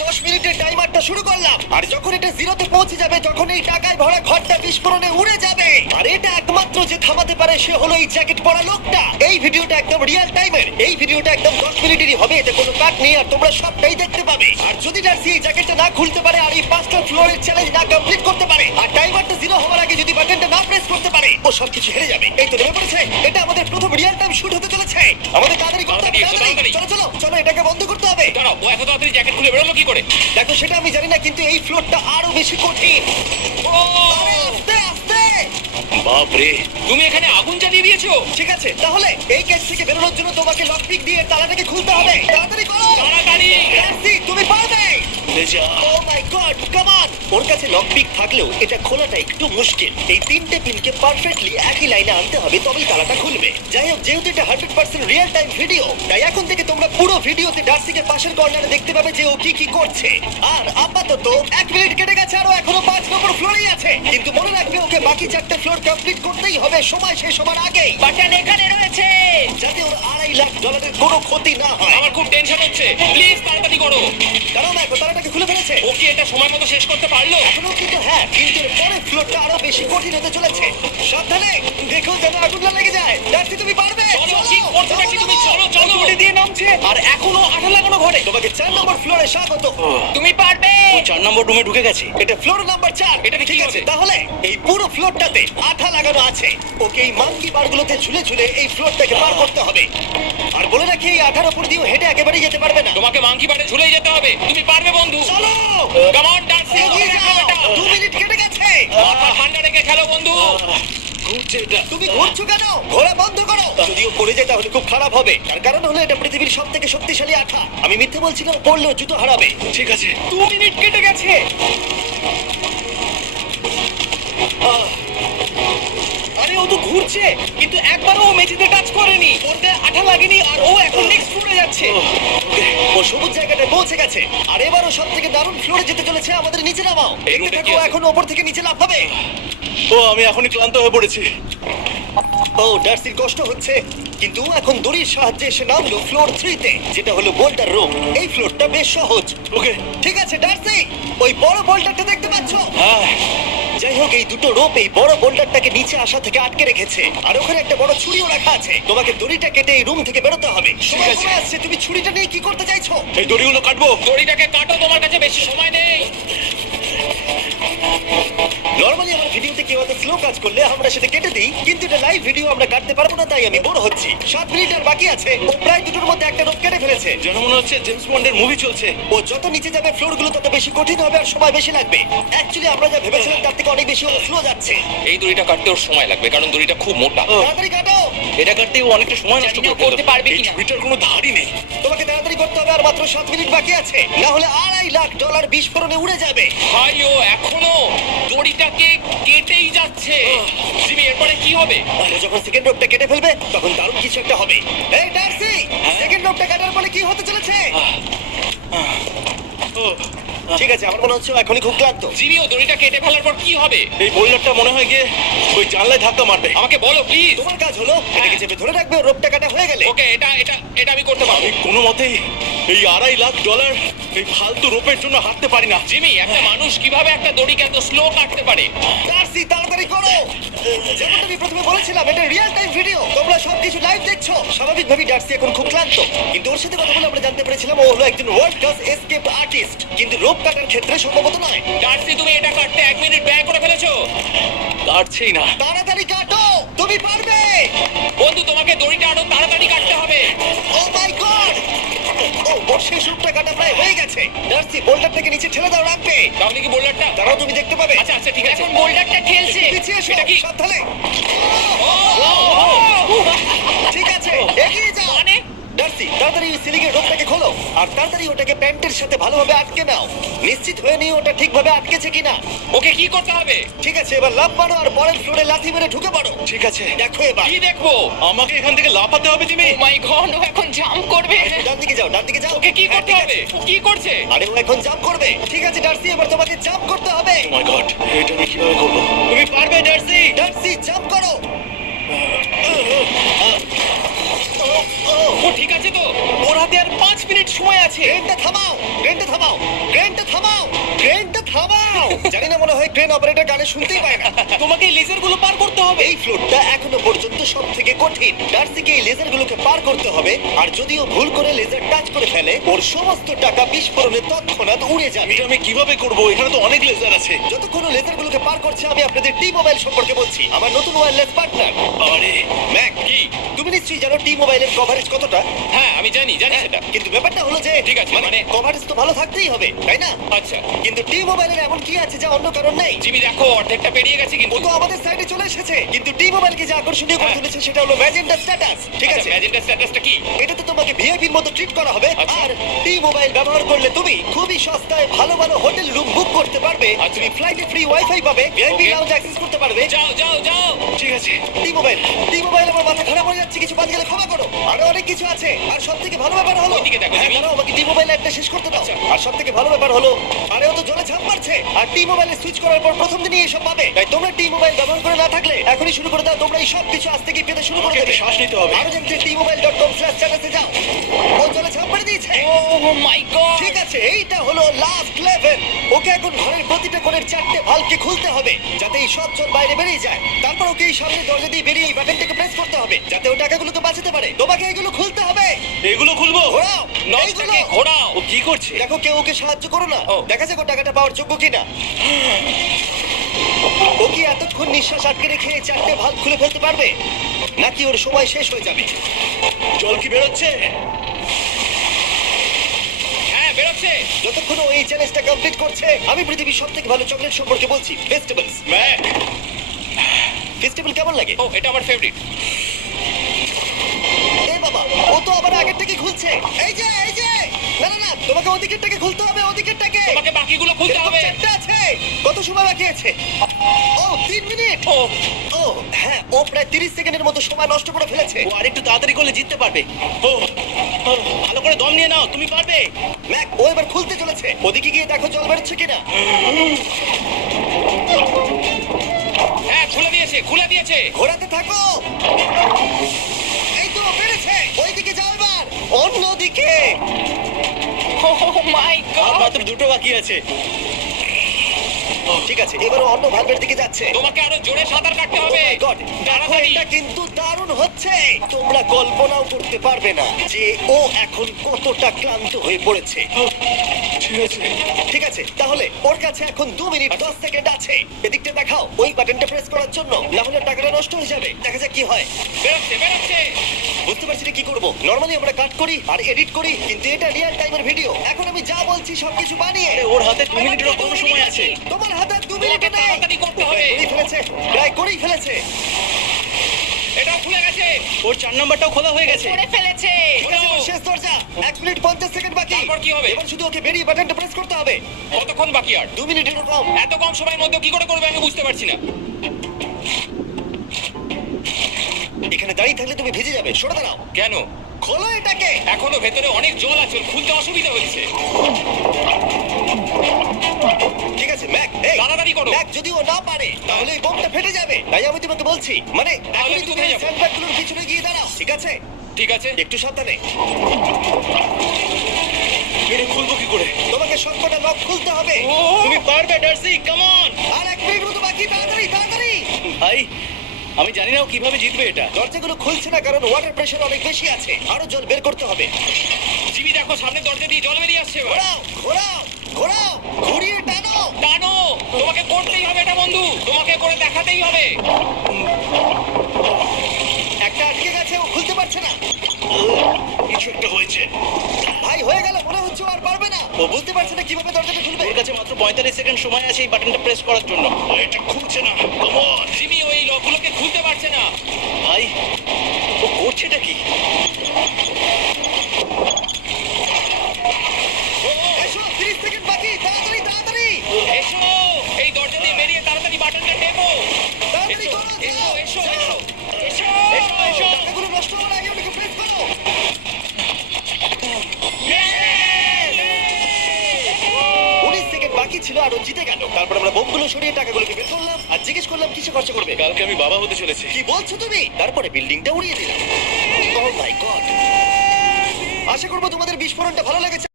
10 মিনিটের টাইমারটা শুরু করলাম, আর যখন এটা জিরোতে পৌঁছে যাবে তখন এই টাকায় ভরা ঘরটা বিস্ফোরণে উড়ে যাবে। আর এটা একমাত্র যে থামাতে পারে সে হলো এই জ্যাকেট পরা লোকটা। এই ভিডিওটা একদম রিয়েল টাইমের, এই ভিডিওটা একদম 10 মিনিটেরই হবে, এতে কোনো কাট নেই আর তোমরা সবটাই দেখতে পাবে। আর যদি ডার্সি এই জ্যাকেটটা না খুলতে পারে আর এই 5টা ফ্লোরের চ্যালেঞ্জ না কমপ্লিট করতে পারে আর টাইমারটা জিরো হওয়ার আগে যদি বাটনটা না প্রেস করতে পারে, ও সবকিছু হেরে যাবে। এই তো নেমে পড়েছে, এটা আমাদের প্রথম রিয়েল টাইম শুট হতে চলেছে। আমাদের তাড়াতাড়ি করতে হবে, তাড়াতাড়ি। চলো চলো চলো, এটাকে বন্ধ করতে হবে। দাঁড়াও, ও এত তাড়াতাড়ি জ্যাকেট খুলে বেরোলো কি করে? দেখো সেটা আমি জানি না, কিন্তু এই ফ্লোরটা আরো বেশি কঠিন। আরে আস্তে আস্তে। বাপরে, তুমি এখানে আগুন জ্বালিয়ে দিয়েছো। ঠিক আছে, তাহলে এই কেস থেকে বেরোনোর জন্য তোমাকে লকপিক দিয়ে তালাটাকে খুলতে হবে। তাড়াতাড়ি করো, তাড়াতাড়ি। ডার্সি তুমি পারবে। ও মাই গড, কাম অন। ওর কাছে লকপিক থাকলেও এটা খোলাটা একটু মুশকিল। এই 3টে পিনকে পারফেক্টলি একই লাইনে আনতে হবে, তবেই তালাটা খুলবে। যাই হোক, যেহেতু এটা 100% রিয়েল টাইম ভিডিও, তাই এখন থেকে তোমরা পুরো ভিডিওতে ডার্সিকে পাশের কর্নারে দেখতে পাবে যে ও কি কি করছে। আর আপাতত 1 মিনিট কেটে গেছে, আরো এখনো 5 নম্বর ফ্লোরেই আছে। কিন্তু মনে রাখবে, ওকে বাকি 4টে ফ্লোর কমপ্লিট করতেই হবে সময় শেষ হবার আগেই। বাটন এখানে রয়েছে। যাতে ওর $2.5 লাখ কোনো ক্ষতি না হয়। আমার খুব টেনশন হচ্ছে, প্লিজ তাড়াতাড়ি করো। কারণ দেখো তালাটাকে খুলে ফেলেছে। ও কি এটা সময় মতো শেষ করতে পারলো? এখনো কিন্তু হ্যাঁ, কিন্তু এর পরের ফ্লোরটা আরো বেশি কঠিন হতে চলেছে। সাবধানে, দেখো যেন আগুন না লেগে যায়। ডার্সি তুমি পারবে। চলো, কি করছো নাকি তুমি? চলো চলো। উড়ে দিয়ে নামছে আর এখনো আঠা লাগানো ঘরে। তোমাকে 4 নম্বর ফ্লোরে স্বাগত। তুমি পারবে। 4 নম্বর রুমে ঢুকে গেছে। এটা ফ্লোর নাম্বার 4। এটাতে কি ঠিক আছে, হবে? তাহলে এই পুরো ফ্লোরটাতে আঠা লাগানো আছে। ওকে এই মাঙ্কি বারগুলোতে ঝুলে ঝুলে এই ফ্লোরটাকে পার করতে হবে। আর বলে রাখি, এই আঠার উপর দিয়ে হেঁটে একেবারেই যেতে পারবে না। তোমাকে মাংকি বারে ঝুলেই যেতে হবে। তুমি পারবে বন্ধু। চলো, কাম অন ডার্সি, এগিয়ে তুমি যাও। এটা। 2 মিনিট কেটে গেছে। মাথা ঠান্ডা রেখে খেলো বন্ধু। ঘুরছে এটা। তুমি ঘুরছো কেন? ঘোরা বন্ধ করো। যদিও পড়ে যায় তাহলে খুব খারাপ হবে। তার কারণ হলো এটা পৃথিবীর সবথেকে শক্তিশালী আঠা। আমি মিথ্যে বলছিলাম, পড়লেও জুতো হারাবে। ঠিক আছে। 2 মিনিট কেটে গেছে। আরে ও তো ঘুরছে, কিন্তু একবারও ও মেঝেতে টাচ করেনি। ওর গায়ে আঠা লাগেনি আর ও এখন নেক্সট ফ্লোরে যাচ্ছে। ও সবুজ জায়গাটায় পৌঁছে গেছে। আর এবারও সব থেকে দারুণ ফ্লোরে যেতে চলেছে। আমাদের নিচে নামাও। এই দেখতে রুটে থাকো, কি আছে? এখন ওপর থেকে নিচে লাফাবে। ও আমি এখনই ক্লান্ত হয়ে পড়েছি। ও ডার্সির কষ্ট হচ্ছে, কিন্তু ও এখন দড়ির সাহায্যে এসে নামলো ফ্লোর 3-তে, যেটা হলো বোল্টার রুম। এই ফ্লোরটা বেশ সহজ। ওকে। ঠিক আছে ডার্সি, ওই বড় বোল্টারটা দেখতে পাচ্ছো? হ্যাঁ। যাই হোক, এই দুটো রোপ এই বড় বোল্ডারটাকে নিচে আসা থেকে আটকে রেখেছে। আর ওখানে একটা বড় ছুরিও রাখা আছে। তোমাকে দড়িটা কেটে এই রুম থেকে বেরোতে হবে। সময় আছে। কমে আসছে, তুমি ছুরিটা নিয়ে কি করতে চাইছো? এই দড়িগুলো কাটবো। দড়িটাকে কাটো, তোমার কাছে বেশি সময় নেই। নরমালি আমার ভিডিওতে কেউ এত স্লো কাজ করলে আমরা সেটা কেটে দিই, কিন্তু এটা লাইভ ভিডিও, আমরা কাটতে পারবো না, তাই আমি বোর হচ্ছি। 7 মিনিট আর বাকি আছে। ও প্রায় দুটোর মধ্যে একটা রোপ কেটে ফেলেছে। যেন মনে হচ্ছে জেমস বন্ডের মুভি চলছে। ও যত নিচে যাবে ফ্লোরগুলো তত বেশি কঠিন হবে আর সময় বেশি লাগবে। অ্যাকচুয়ালি আমরা যা ভেবেছিলাম তার থেকে অনেক বেশি স্লো যাচ্ছে। এই দড়িটা কাটতে ওর সময় লাগবে, কারণ দড়িটা খুব মোটা। তাড়াতাড়ি কাটো। এটা কাটতে ও অনেকটা সময় নষ্ট জানি না করে করতে পারবে এই কিনা। ছুরিটার কোনো ধারই নেই। তোমাকে তাড়াতাড়ি করতে হবে, আর মাত্র 7 মিনিট বাকি আছে। না হলে $2.5 লাখ বিস্ফোরণে উড়ে যাবে। ভাই, ও এখনো দড়িটাকে কেটেই যাচ্ছে। জিমি, এরপরে কি হবে? ও যখন সেকেন্ড রোপটা কেটে ফেলবে তখন দারুণ কিছু একটা হবে। এই ডার্সি, সেকেন্ড রোপটা কাটার পরে কি হতে চলেছে? ও, ঠিক আছে, আমার মনে হচ্ছে ও এখনই খুব ক্লান্ত। জিমি, ও দড়িটা কেটে ফেলার পর কি হবে? এই বোল্ডারটা মনে হয় গিয়ে ওই জানলায় ধাক্কা মারবে। আমাকে বলো প্লিজ। তোমার কাজ হলো এটাকে চেপে ধরে রাখবে, ও রোপটা কাটা হয়ে গেলে। ওকে, এটা এটা এটা আমি করতে পারবো। আমি কোনো মতেই এই $2.5 লাখ এই ফালতু রোপের জন্য হাঁটতে পারি না। জিমি, একটা মানুষ কিভাবে একটা দড়িকে এত স্লো কাটতে পারে? ডার্সি তাড়াতাড়ি করো। যেমন আমি প্রথমে বলেছিলাম, এটা রিয়েল টাইম ভিডিও, তোমরা সবকিছু লাইভ দেখছো। স্বাভাবিকভাবেই ডার্সি এখন খুব ক্লান্ত, কিন্তু ওর সাথে কথা বলে আমরা জানতে পেরেছিলাম ও হলো একজন ওয়ার্ল্ড ক্লাস এসকেপ আর্টিস্ট, কিন্তু রোপ কাটার ক্ষেত্রে সম্ভবত নয়। ডার্সি, তুমি এটা কাটতে 1 মিনিট ব্যয় করে ফেলেছো। কাটছেই না। তাড়াতাড়ি কাটো, তুমি পারবে। বন্ধু, তোমাকে দড়িটা আরো তাড়াতাড়ি কাটতে হবে। ও মাই গড! ওর শেষ রূপটা কাটা প্রায় হয়ে গেছে। ডার্সি, বোল্ডার থেকে নিচে ঠেলে দাও, রাখবে। তাহলে কি বোল্ডারটা? দাঁড়াও, তুমি দেখতে পাবে। আচ্ছা আচ্ছা, ঠিক আছে। এখন বোল্ডারটা ঠেলছে। পিছিয়ে এসো, এটা কি? সাবধানে। ঠিক আছে, এগিয়ে যাও। মানে? ডার্সি, তাড়াতাড়ি ওই সিলিংয়ের রোপটাকে খোলো আর তাড়াতাড়ি ওটাকে প্যান্টের সাথে ভালোভাবে আটকে নাও। নিশ্চিত হয়ে নিও ওটা ঠিকভাবে আটকেছে কিনা। ওকে কি করতে হবে? ঠিক আছে, এবার লাফ মারো আর পরের ফ্লোরে লাথি মেরে ঢুকে পড়ো। ঠিক আছে। দেখো এবার। কি দেখবো? আমাকে এখান থেকে লাফাতে হবে জিমি। ও মাই গড, ও এখন জাম্প করবে। ডান দিকে যাও, ডান দিকে যাও। ওকে কি হ্যাঁ, করতে ঠিক হবে? আছে। ও কি করছে? আরে ও এখন জাম্প করবে। ঠিক আছে ডার্সি, এবার তোমাকে জাম্প করতে হবে। ও মাই গড, এটা আমি কিভাবে করব? তুমি পারবে ডার্সি। ডার্সি, জাম্প করো। ও ঠিক আছে তো? ওর হাতে আর 5 মিনিট সময় আছে। ট্রেনটা থামাও, ট্রেনটা থামাও। থামাও, ক্রেনটা থামাও। জানি না, মনে হয় ক্রেন অপারেটর গানে শুনতেই পায় না। তোমাকে এই লেজারগুলো পার করতে হবে। এই ফ্লোরটা এখনো পর্যন্ত সব থেকে কঠিন। ডার্সিকে এই লেজারগুলোকে পার করতে হবে, আর যদিও ভুল করে লেজার টাচ করে ফেলে, ওর সমস্ত টাকা বিস্ফোরণে তৎক্ষণাৎ উড়ে যাবে। এটা আমি কিভাবে করব? এখানে তো অনেক লেজার আছে। যতক্ষণ ও লেজারগুলোকে পার করছে, আমি আপনাদের টি মোবাইল সম্পর্কে বলছি, আমার নতুন ওয়্যারলেস পার্টনার। আরে ম্যাক, কি? তুমি নিশ্চয়ই জানো টি মোবাইলের কভারেজ কতটা। হ্যাঁ আমি জানি সেটা। কিন্তু ব্যাপারটা হলো যে, ঠিক আছে, মানে কভারেজ তো ভালো থাকতেই হবে, তাই না? আচ্ছা কিন্তু টি মোবাইলের এমন কি আছে যা অন্য কারণ নেই? জিমি দেখো অর্ধেকটা পেরিয়ে গেছে ও কিন্তু। তো আমাদের সাইডে চলে এসেছে, কিন্তু টি মোবাইলকে যে আকর্ষণীয় করে হ্যাঁ। তুলেছে সেটা হলো ম্যাজেন্টা স্ট্যাটাস। ঠিক আছে, ম্যাজেন্টা স্ট্যাটাসটা কি? এটাতে তোমাকে ভিআইপির মতো ট্রিট করা হবে। আচ্ছা। আর টি মোবাইল ব্যবহার করলে তুমি খুবই সস্তায় ভালো ভালো হোটেল রুম বুক করতে পারবে। আচ্ছা। তুমি ফ্লাইটে ফ্রি ওয়াইফাই পাবে, ভিআইপি Okay. লাউঞ্জ অ্যাক্সেস করতে পারবে। যাও যাও যাও। ঠিক আছে, টি মোবাইল আমার মাথা খারাপ হয়ে যাচ্ছে, কিছু বাদ গেলে ক্ষমা করো। আরো অনেক কিছু আছে, আর সব থেকে ভালো ব্যাপার হলো, ওইদিকে দেখো, হ্যাঁ, জিমি। দাঁড়াও, আমাকে টি মোবাইল একটা শেষ করতে দাও। আচ্ছা। আর সব থেকে ভালো ব্যাপার হলো, আরে ও তো জলে ঝাঁপ মারছে, আর টি মোবাইলে সুইচ করার পর প্রথম দিনই এসব পাবে। তাই তোমরা টি মোবাইল ব্যবহার করে না থাকলে এখনই শুরু করে দাও। তোমরা এই সব কিছু আজ থেকে পেতে শুরু করে আমাকে দেবে। একটু শ্বাস নিতে হবে। আরো জানতে tmobile.com/চ্যানেলে যাও। ও জলে ঝাঁপ মেরে দিয়েছে। ও মাই গড। ঠিক আছে, এইটা হলো লাস্ট লেভেল। ওকে এখন ঘরের প্রতিটা কোণের চারটে ভালভকে খুলতে হবে, যাতে এই সব জল বাইরে বেরিয়ে যায়। তারপর ওকে এই সামনে দরজা দিয়ে বেরিয়ে এই বাটনটাকে প্রেস করতে হবে, যাতে ও টাকাগুলোকে বাঁচাতে পারে। তোমাকে এগুলো খুলতে হবে। এগুলো খুলবো? ঘোরাও এইগুলো। নটটাকে ঘোরাও। ও কি করছে? দেখো, কেউ ওকে সাহায্য করো না। ও। দেখা যাক ও টাকাটা পাওয়ার যোগ্য কিনা। ও কি এতক্ষণ নিঃশ্বাস আটকে রেখে এই চারটে ভালভ খুলে ফেলতে পারবে, নাকি ওর সময় শেষ হয়ে যাবে? জল কি বেরোচ্ছে? হ্যাঁ বেরোচ্ছে। যতক্ষণ ও এই চ্যালেঞ্জটা কমপ্লিট করছে, আমি পৃথিবীর সবথেকে ভালো চকলেট সম্পর্কে বলছি, ফেস্টিভ্যালস। ম্যাক, ফেস্টিভ্যাল কেমন লাগে? ও এটা আমার ফেভারিট। এই বাবা, ও তো আবার আগের থেকে খুলছে। এই যে না না না, তোমাকে ওদিকেরটাকে খুলতে হবে, ওদিকেরটাকে। তোমাকে বাকিগুলো খুলতে এরকম হবে। চারটে আছে। কত সময় বাকি আছে? ও 3 মিনিট। ও ও হ্যাঁ, ও প্রায় 30 সেকেন্ডের মতো সময় নষ্ট করে ফেলেছে। ও আরেকটু তাড়াতাড়ি করলে জিততে পারবে। ও ও, ভালো করে দম নিয়ে নাও, তুমি পারবে। ম্যাক, ও এবার খুলতে চলেছে। ওদিকে গিয়ে দেখো জল বেরোচ্ছে কিনা। হ্যাঁ খুলে দিয়েছে। ঘোরাতে থাকো। এই তো বেড়েছে। ওইদিকে যাও এবার। অন্যদিকে। ও মাই আর গড। মাত্র দুটো বাকি আছে। ঠিক আছে, এবার ও অন্য ভালভের দিকে যাচ্ছে। তোমাকে আরো জোরে সাঁতার কাটতে Oh হবে। my God! দেখো, তাড়াতাড়ি। এটা কিন্তু দারুণ হচ্ছে। তোমরা কল্পনাও করতে পারবে না যে ও এখন কতটা ক্লান্ত হয়ে পড়েছে। ঠিক আছে। ঠিক আছে, তাহলে ওর কাছে এখন 2 মিনিট 10 সেকেন্ড আছে। এদিকটা দেখাও, ওই বাটনটা প্রেস করার জন্য, না হলে টাকাটা নষ্ট হয়ে যাবে। দেখা যাক কি হয়। বেরোচ্ছে। বুঝতে পারছি না কি করব। নরমালি আমরা কাট করি আর এডিট করি, কিন্তু এটা রিয়েল টাইমের ভিডিও। এখন আমি যা বলছি সবকিছু বানিয়ে। আরে, ওর হাতে 2 মিনিটেরও কম সময় আছে। তোমার হাতে 2 মিনিট তোমাকে নেই। তাড়াতাড়ি করতে হবে। প্রায় করেই ফেলেছে। এটা খুলে গেছে। ওর 4 নাম্বারটাও খোলা হয়ে গেছে। করে ফেলেছে। ঠিক আছে, এবার শেষ দরজা। 1 মিনিট 50 সেকেন্ড বাকি। তারপর কি হবে? এবার শুধু ওকে বেরিয়ে বাটনটা প্রেস করতে হবে। কতক্ষণ বাকি আর? 2 মিনিটেরও কম। এত কম সময়ের মধ্যে কি করে করবে আমি বুঝতে পারছি না। এখানে দাঁড়িয়ে থাকলে তুমি ভিজে যাবে, সরে দাঁড়াও। কেন? খোলো এটাকে। এখনো ভেতরে অনেক জল আছে, খুলতে অসুবিধা হচ্ছে। ঠিক আছে ম্যাক, এই তাড়াতাড়ি করো। ম্যাক, যদি ও না পারে তাহলে এই বোমটা ফেটে যাবে। তাই আমি তোমাকে বলছি, মানে তাহলে এখনই আমি তুমি কোথায় যাবো? স্যান্ডব্যাগগুলোর পিছনে গিয়ে দাঁড়াও, ঠিক আছে? ঠিক আছে। একটু সাবধানে। এটা খুলবো কি করে? তোমাকে সবকটা লক খুলতে হবে। ও তুমি পারবে ডার্সি, কাম অন। আর 1 মিনিট মতো বাকি, তাড়াতাড়ি তাড়াতাড়ি। ভাই, আমি জানি না ও কিভাবে জিতবে এটা। দরজাগুলো খুলছে না কারণ ওয়াটার প্রেশার অনেক বেশি আছে। আরো জল বের করতে হবে। জিমি দেখো সামনে দরজা দিয়ে জল বেরিয়ে আসছে এবার। ঘোরাও ঘোরাও ঘোরাও, ঘুরিয়ে টানো। টানো। তোমাকে করতেই হবে এটা বন্ধু, তোমাকে করে দেখাতেই হবে। একটা আটকে গেছে, ও খুলতে পারছে না। কিছু একটা হয়েছে। ভাই, হয়ে গেল, মনে হচ্ছে ও আর পারবে না। ও বুঝতে পারছে না কিভাবে দরজাটা খুলবে। ওর কাছে মাত্র 45 সেকেন্ড সময় আছে এই বাটনটা প্রেস করার জন্য। এটা খুলছে না। Come on. জিমি ওই লকগুলোকে খুলতে পারছে না। ভাই, ও করছেটা কি? এসো, 30 সেকেন্ড বাকি, তাড়াতাড়ি তাড়াতাড়ি এসো এই দরজা দিয়ে বেরিয়ে তাড়াতাড়ি বাটনটা টেপো। তাড়াতাড়ি এসো করো, এসো যাও, এসো যাও। এসো এসো এসো, এসো। টাকাগুলো নষ্ট হওয়ার আগে ওটাকে প্রেস করো। Yeah! 19 সেকেন্ড বাকি ছিল আর ও জিতে গেল। তারপর আমরা বোমগুলো সরিয়ে টাকাগুলোকে বের করলাম আর জিজ্ঞেস করলাম কিসে খরচা করবে। কালকে আমি বাবা হতে চলেছি। কি বলছো তুমি? তারপরে বিল্ডিংটা উড়িয়ে দিলাম। ও মাই গড। আশা করবো তোমাদের বিস্ফোরণটা ভালো লেগেছে।